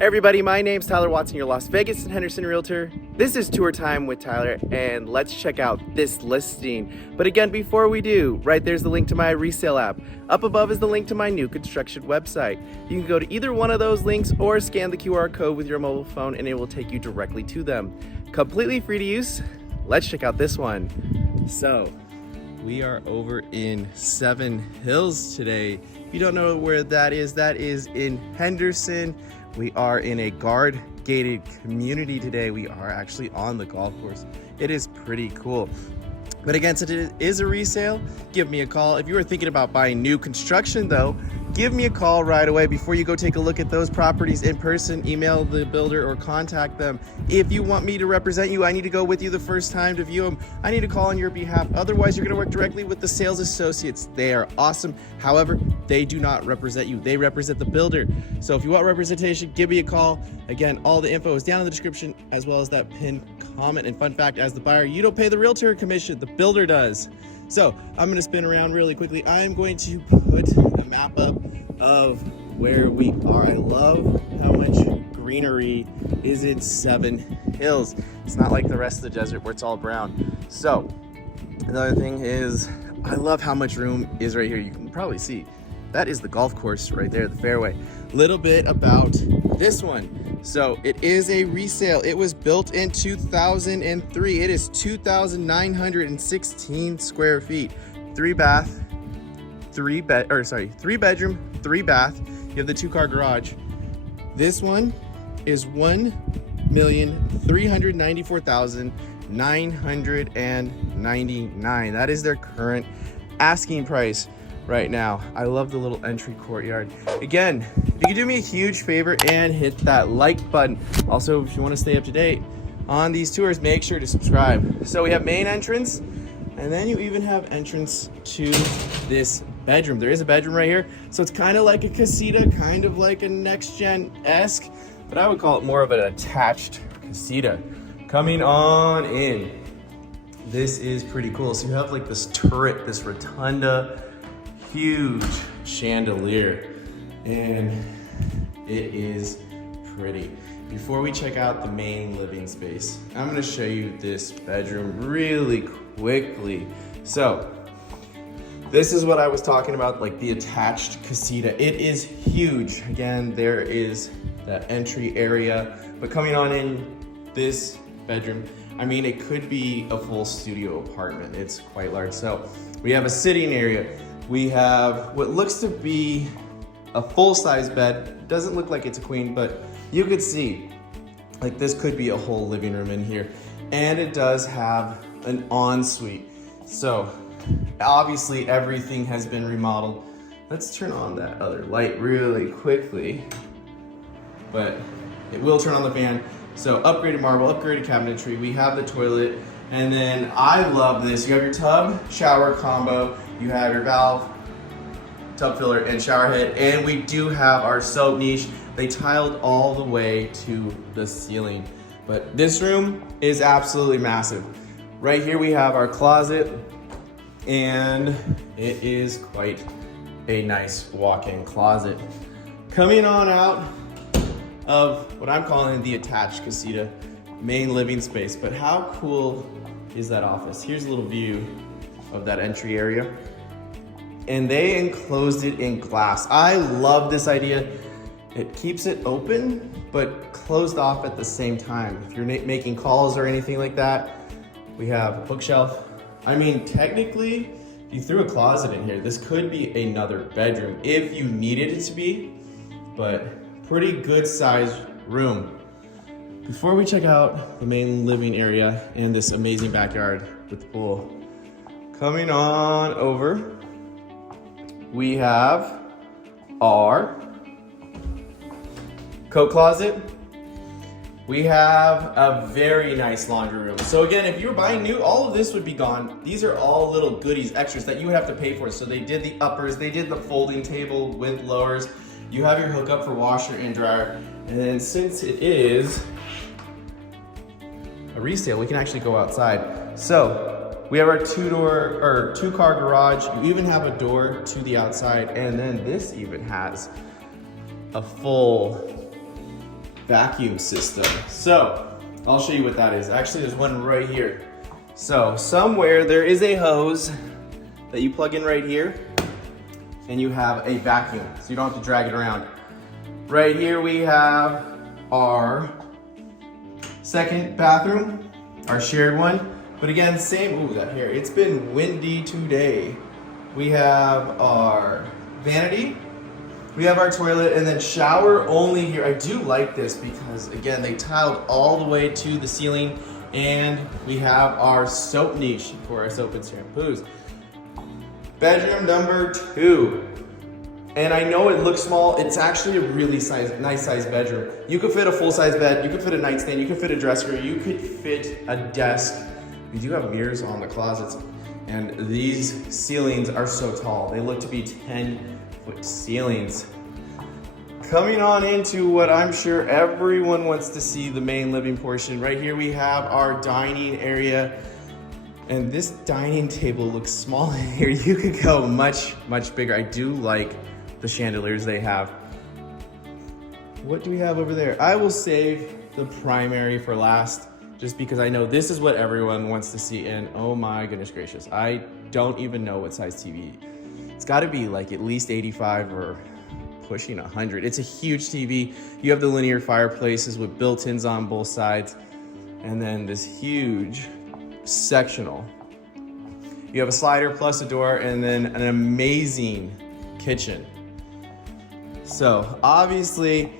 Hey everybody, my name's Tyler Watson, your Las Vegas and Henderson Realtor. This is Tour Time with Tyler, and let's check out this listing. But again, before we do, right there's the link to my resale app. Up above is the link to my new construction website. You can go to either one of those links or scan the QR code with your mobile phone and it will take you directly to them. Completely free to use. Let's check out this one. So, we are over in Seven Hills today. If you don't know where that is in Henderson. We are in a guard-gated community today. We are actually on the golf course. It is pretty cool. But again, since it is a resale, give me a call. If you are thinking about buying new construction though, give me a call right away before you go take a look at those properties in person. Email the builder or contact them. If you want me to represent you, I need to go with you the first time to view them. I need to call on your behalf. Otherwise, you're gonna work directly with the sales associates. They are awesome. However, they do not represent you. They represent the builder. So if you want representation, give me a call. Again, all the info is down in the description as well as that pinned comment. And fun fact, as the buyer, you don't pay the realtor commission, the builder does. So I'm gonna spin around really quickly. I'm going to put a map up of where we are. I love how much greenery is in Seven Hills. It's not like the rest of the desert where it's all brown. So another thing is, I love how much room is right here. You can probably see that is the golf course right there, the fairway. Little bit about this one. So it is a resale. It was built in 2003. It is 2,916 square feet. Three bedroom, 3 bath. You have the 2-car garage. This one is $1,394,999. That is their current asking price right now. I love the little entry courtyard. Again, if you could do me a huge favor and hit that like button. Also, if you want to stay up to date on these tours, make sure to subscribe. So we have main entrance, and then you even have entrance to this bedroom. There is a bedroom right here. So it's kind of like a Casita, kind of like a next gen-esque, but I would call it more of an attached Casita. Coming on in. This is pretty cool. So you have like this turret, this rotunda, huge chandelier, and it is pretty. Before we check out the main living space, I'm gonna show you this bedroom really quickly. So this is what I was talking about, like the attached Casita. It is huge. Again, there is that entry area, but coming on in this bedroom, I mean, it could be a full studio apartment. It's quite large. So we have a sitting area. We have what looks to be a full-size bed. Doesn't look like it's a queen, but you could see, like this could be a whole living room in here. And it does have an ensuite. So obviously everything has been remodeled. Let's turn on that other light really quickly, but it will turn on the fan. So upgraded marble, upgraded cabinetry. We have the toilet. And then I love this. You have your tub, shower combo. You have your valve, tub filler, and shower head. And we do have our soap niche. They tiled all the way to the ceiling. But this room is absolutely massive. Right here we have our closet, and it is quite a nice walk-in closet. Coming on out of what I'm calling the attached Casita main living space. But how cool is that office? Here's a little view of that entry area. And they enclosed it in glass. I love this idea. It keeps it open, but closed off at the same time. If you're making calls or anything like that, we have a bookshelf. I mean, technically, if you threw a closet in here, this could be another bedroom if you needed it to be, but pretty good sized room. Before we check out the main living area and this amazing backyard with the pool, coming on over, we have our coat closet. We have a very nice laundry room. So again, if you were buying new, all of this would be gone. These are all little goodies, extras that you would have to pay for. So they did the uppers, they did the folding table with lowers. You have your hookup for washer and dryer. And then since it is a resale, we can actually go outside. So we have our 2-car garage. You even have a door to the outside. And then this even has a full vacuum system. So I'll show you what that is. Actually, there's one right here. So somewhere there is a hose that you plug in right here, and you have a vacuum, so you don't have to drag it around. Right here we have our second bathroom, our shared one. But again, same, ooh, that hair. It's been windy today. We have our vanity, we have our toilet, and then shower only here. I do like this because, again, they tiled all the way to the ceiling, and we have our soap niche for our soap and shampoos. Bedroom number 2. And I know it looks small, it's actually a really nice size bedroom. You could fit a full-size bed, you could fit a nightstand, you could fit a dresser, you could fit a desk. We do have mirrors on the closets, and these ceilings are so tall. They look to be 10-foot ceilings. Coming on into what I'm sure everyone wants to see, the main living portion. Right here we have our dining area, and this dining table looks small in here. You could go much, much bigger. I do like the chandeliers they have. What do we have over there? I will save the primary for last, just because I know this is what everyone wants to see, and oh my goodness gracious, I don't even know what size TV. It's gotta be like at least 85 or pushing 100. It's a huge TV. You have the linear fireplaces with built-ins on both sides, and then this huge sectional. You have a slider plus a door, and then an amazing kitchen. So obviously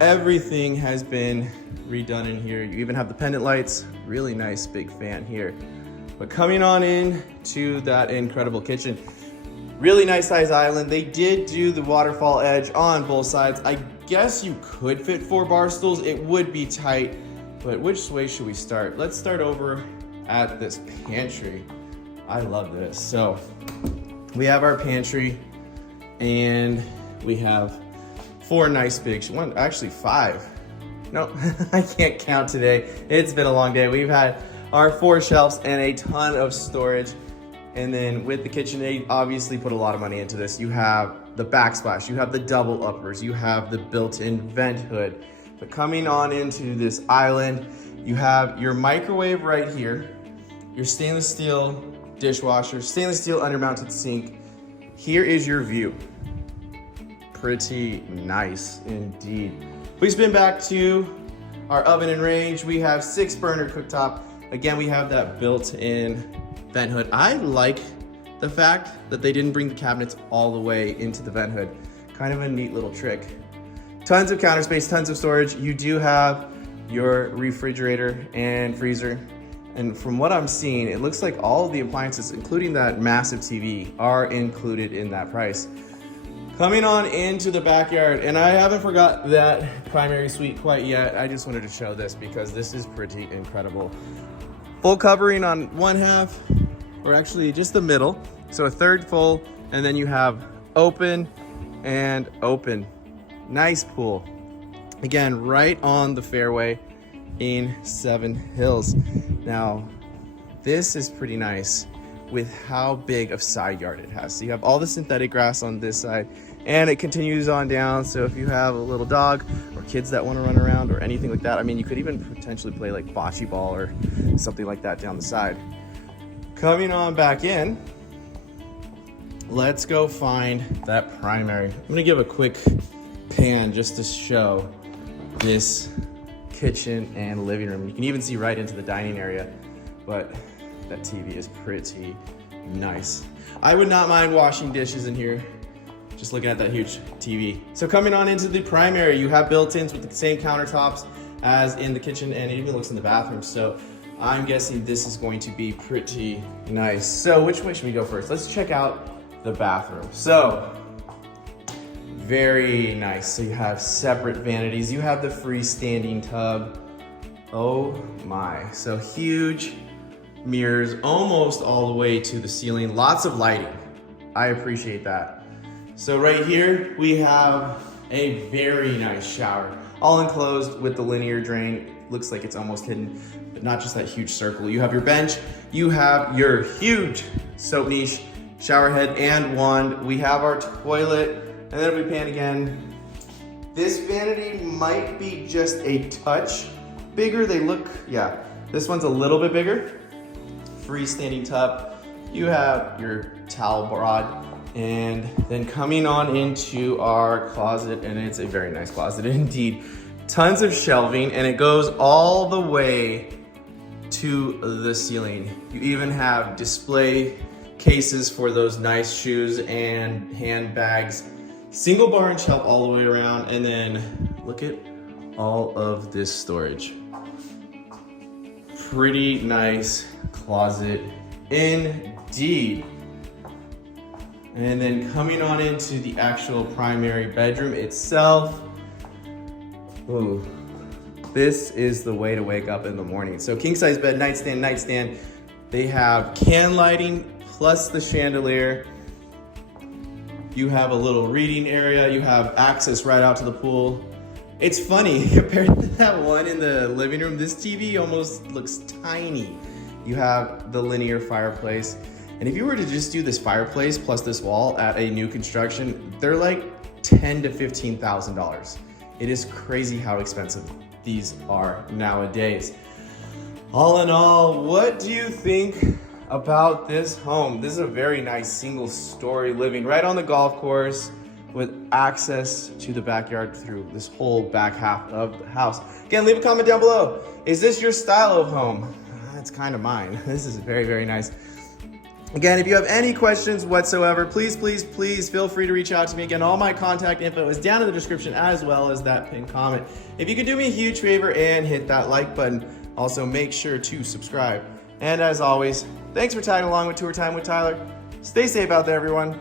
everything has been redone in here. You even have the pendant lights, really nice big fan here. But coming on in to that incredible kitchen, really nice size island. They did do the waterfall edge on both sides. I guess you could fit 4 bar stools. It would be tight, but which way should we start? Let's start over at this pantry. I love this. So we have our pantry, and we have 4 nice big, actually 5. No, I can't count today. It's been a long day. We've had our 4 shelves and a ton of storage. And then with the kitchen, they obviously put a lot of money into this. You have the backsplash, you have the double uppers, you have the built-in vent hood. But coming on into this island, you have your microwave right here, your stainless steel dishwasher, stainless steel undermounted sink. Here is your view. Pretty nice indeed. We spin back to our oven and range. We have 6 burner cooktop. Again, we have that built-in vent hood. I like the fact that they didn't bring the cabinets all the way into the vent hood. Kind of a neat little trick. Tons of counter space, tons of storage. You do have your refrigerator and freezer. And from what I'm seeing, it looks like all of the appliances, including that massive TV, are included in that price. Coming on into the backyard, and I haven't forgot that primary suite quite yet. I just wanted to show this because this is pretty incredible. Full covering on one half, or actually just the middle. So a third full, and then you have open and open. Nice pool. Again, right on the fairway in Seven Hills. Now, this is pretty nice with how big of side yard it has. So you have all the synthetic grass on this side, and it continues on down. So if you have a little dog or kids that want to run around or anything like that, I mean, you could even potentially play like bocce ball or something like that down the side. Coming on back in, let's go find that primary. I'm gonna give a quick pan just to show this kitchen and living room. You can even see right into the dining area, but that TV is pretty nice. I would not mind washing dishes in here, just looking at that huge TV. So coming on into the primary, you have built-ins with the same countertops as in the kitchen, and it even looks in the bathroom. So I'm guessing this is going to be pretty nice. So which way should we go first? Let's check out the bathroom. So very nice. So you have separate vanities. You have the freestanding tub. Oh my, so huge mirrors almost all the way to the ceiling. Lots of lighting. I appreciate that. So right here we have a very nice shower, all enclosed with the linear drain. Looks like it's almost hidden, but not just that huge circle. You have your bench, you have your huge soap niche, shower head and wand. We have our toilet, and then if we pan again, This vanity might be just a touch bigger. They look, yeah, this one's a little bit bigger. Freestanding tub. You have your towel rod, and then coming on into our closet, and it's a very nice closet indeed. Tons of shelving, and it goes all the way to the ceiling. You even have display cases for those nice shoes and handbags. Single bar and shelf all the way around, and then look at all of this storage. Pretty nice closet indeed. And then coming on into the actual primary bedroom itself. Ooh, this is the way to wake up in the morning. So king size bed, nightstand. They have can lighting plus the chandelier. You have a little reading area. You have access right out to the pool. It's funny, compared to that one in the living room, this TV almost looks tiny. You have the linear fireplace. And if you were to just do this fireplace plus this wall at a new construction, they're like $10,000 to $15,000. It is crazy how expensive these are nowadays. All in all, what do you think about this home? This is a very nice single-story living right on the golf course with access to the backyard through this whole back half of the house. Again, leave a comment down below. Is this your style of home? It's kind of mine. This is very, very nice. Again, if you have any questions whatsoever, please feel free to reach out to me. Again, all my contact info is down in the description as well as that pinned comment. If you could do me a huge favor and hit that like button, also make sure to subscribe. And as always, thanks for tagging along with Tour Time with Tyler. Stay safe out there, everyone.